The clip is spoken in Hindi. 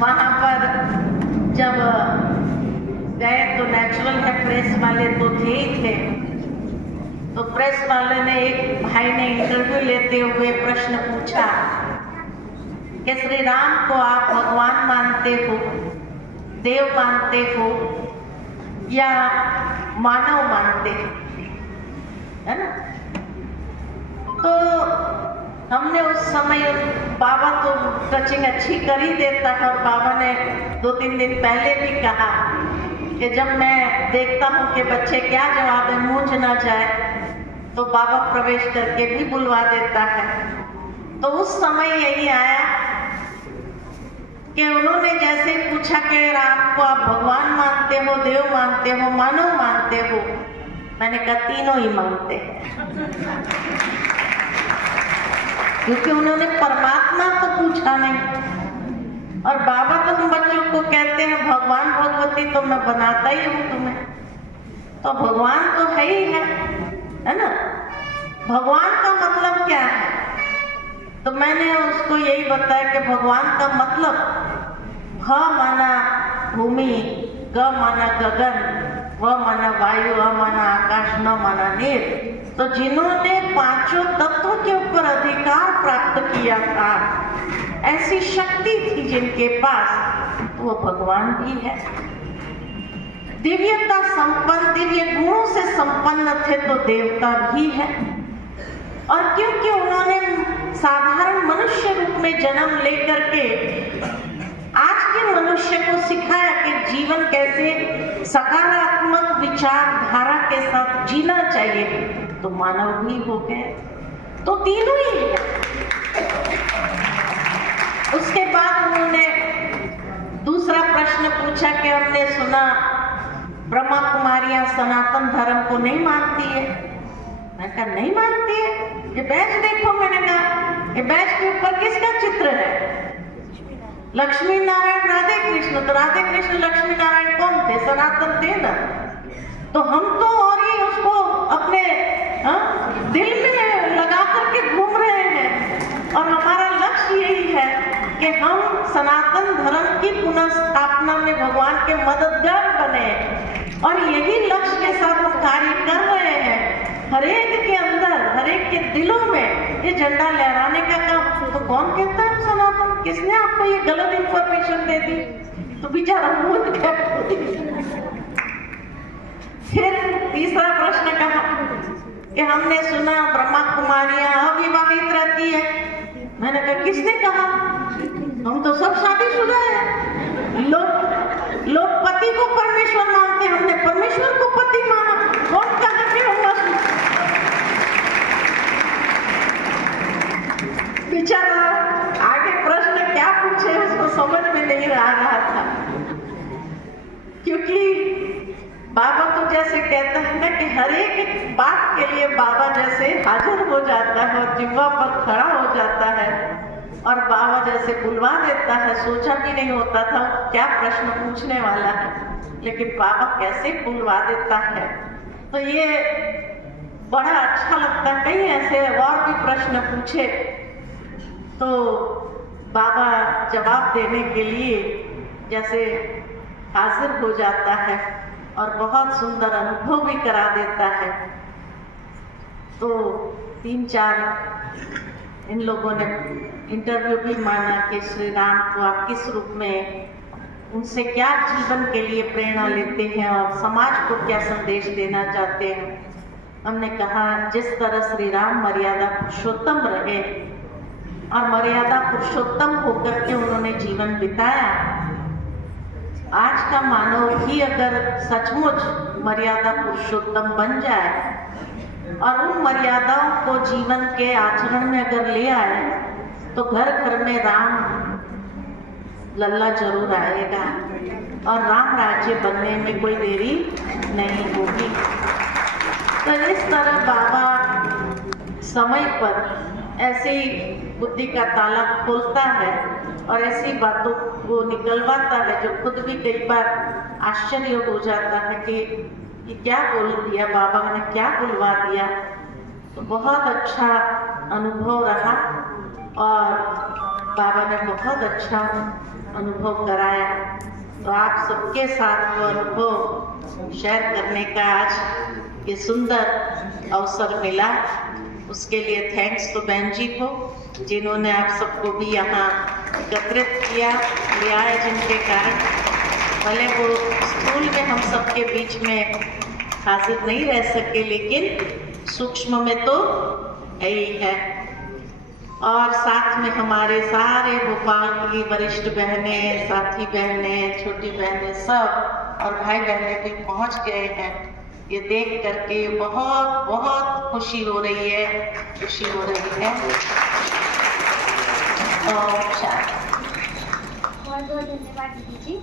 वहाँ पर जब गए तो नेचुरल है, प्रेस वाले तो थे ही थे। तो प्रेस वाले ने, एक भाई ने इंटरव्यू लेते हुए प्रश्न पूछा कि श्री राम को आप भगवान मानते हो, देव मानते हो या मानव मानते हो, है ना? तो हमने उस समय, बाबा तो टचिंग अच्छी कर ही देता है, और बाबा ने 2-3 दिन पहले भी कहा कि जब मैं देखता हूँ कि बच्चे क्या जवाब है, मूंझ ना जाए, तो बाबा प्रवेश करके भी बुलवा देता है। तो उस समय यही आया कि उन्होंने जैसे पूछा कि राम को आप भगवान मानते हो, देव मानते हो, मानव मानते हो, मैंने कहा तीनों ही मानते हैं। क्योंकि उन्होंने परमात्मा तो पूछा नहीं। और बाबा तो हम बच्चों को कहते हैं भगवान भगवती तो मैं बनाता ही हूँ तुम्हें, तो भगवान तो है ही है ना? भगवान का मतलब क्या है? तो मैंने उसको यही बताया कि भगवान का मतलब भ माना भूमि, ग माना गगन, व माना वायु, अ माना आकाश, न माना नीर। तो जिन्होंने पांचों तत्व के ऊपर अधिकार प्राप्त किया था, ऐसी शक्ति थी जिनके पास, वो भगवान भी है। दिव्यता संपन्न, दिव्य गुणों से संपन्न थे तो देवता भी है। और क्योंकि उन्होंने साधारण मनुष्य रूप में जन्म लेकर के आज के मनुष्य को सिखाया कि जीवन कैसे सकारात्मक विचारधारा के साथ जीना चाहिए, तो मानव भी हो गए। तो तीनों ही है। उसके बाद उन्होंने दूसरा प्रश्न पूछा कि हमने सुना ब्रह्मा कुमारियां सनातन धर्म को नहीं मानती है। मैंने कहा नहीं मानती है, ये बैच देखो। मैंने कहा ये बैच के ऊपर किसका चित्र है? लक्ष्मी नारायण राधे कृष्ण। तो राधे कृष्ण लक्ष्मी नारायण कौन थे? सनातन थे ना। तो हम तो और ही उसको अपने दिल में लगा करके घूम रहे हैं, और हमारा लक्ष्य यही है कि हम सनातन धर्म की पुनः स्थापना में भगवान के मददगार बने, और यही लक्ष्य के साथ हम कार्य कर रहे हैं। हरेक के अंदर, हरेक के दिलों में ये झंडा लहराने का काम। तो कौन कहता है सनातन? किसने आपको ये गलत इंफॉर्मेशन दे दी? तो बेचारा मूर्ख है। फिर तीसरा प्रश्न कहा कि हमने सुना ब्रह्मा कुमारियां अविवाहित रहती है। मैंने कहा किसने कहा? हम तो सब शादीशुदा है। लोग पति को परमेश्वर मानते, हमने परमेश्वर को पति माना। कौन कहा कि हम बेचारा आगे प्रश्न क्या पूछे उसको समझ में नहीं आ रहा था। क्योंकि बाबा तो जैसे कहता है ना कि हर एक बात के लिए बाबा जैसे हाजिर हो जाता है और जिह्वा पर खड़ा हो जाता है, और बाबा जैसे बुलवा देता है। सोचा भी नहीं होता था क्या प्रश्न पूछने वाला है, लेकिन बाबा कैसे बुलवा देता है। तो ये बड़ा अच्छा लगता है। कहीं ऐसे और भी प्रश्न पूछे तो बाबा जवाब देने के लिए जैसे हाजिर हो जाता है, और बहुत सुंदर अनुभव भी करा देता है। तो 3-4 इन लोगों ने इंटरव्यू भी माना कि श्री राम को आप किस रूप में, उनसे क्या जीवन के लिए प्रेरणा लेते हैं और समाज को क्या संदेश देना चाहते हैं। हमने कहा जिस तरह श्री राम मर्यादा पुरुषोत्तम रहे और मर्यादा पुरुषोत्तम होकर के उन्होंने जीवन बिताया, आज का मानव भी अगर सचमुच मर्यादा पुरुषोत्तम बन जाए और उन मर्यादाओं को जीवन के आचरण में अगर ले आए, तो घर घर में राम लल्ला जरूर आएगा और राम राज्य बनने में कोई देरी नहीं होगी। तो इस तरह बाबा समय पर ऐसे ही बुद्धि का ताला खोलता है और ऐसी बातों को निकलवाता है जो खुद भी कई बार आश्चर्य हो जाता है कि क्या बोल दिया बाबा ने, क्या बुलवा दिया। तो बहुत अच्छा अनुभव रहा और बाबा ने बहुत अच्छा अनुभव कराया। तो आप सबके साथ वो अनुभव शेयर करने का आज ये सुंदर अवसर मिला। उसके लिए थैंक्स तो बहन जी को, जिन्होंने आप सबको भी यहाँ एकत्रित किया, ले आए, जिनके कारण भले वो स्थूल में हम सबके बीच में हाजिर नहीं रह सके, लेकिन सूक्ष्म में तो यही है। और साथ में हमारे सारे भोपाल की वरिष्ठ बहनें, साथी बहनें, छोटी बहनें सब और भाई बहनें भी पहुंच गए हैं। ये देख करके बहुत बहुत खुशी हो रही है, खुशी हो रही है। बहुत बहुत धन्यवाद दीदी जी।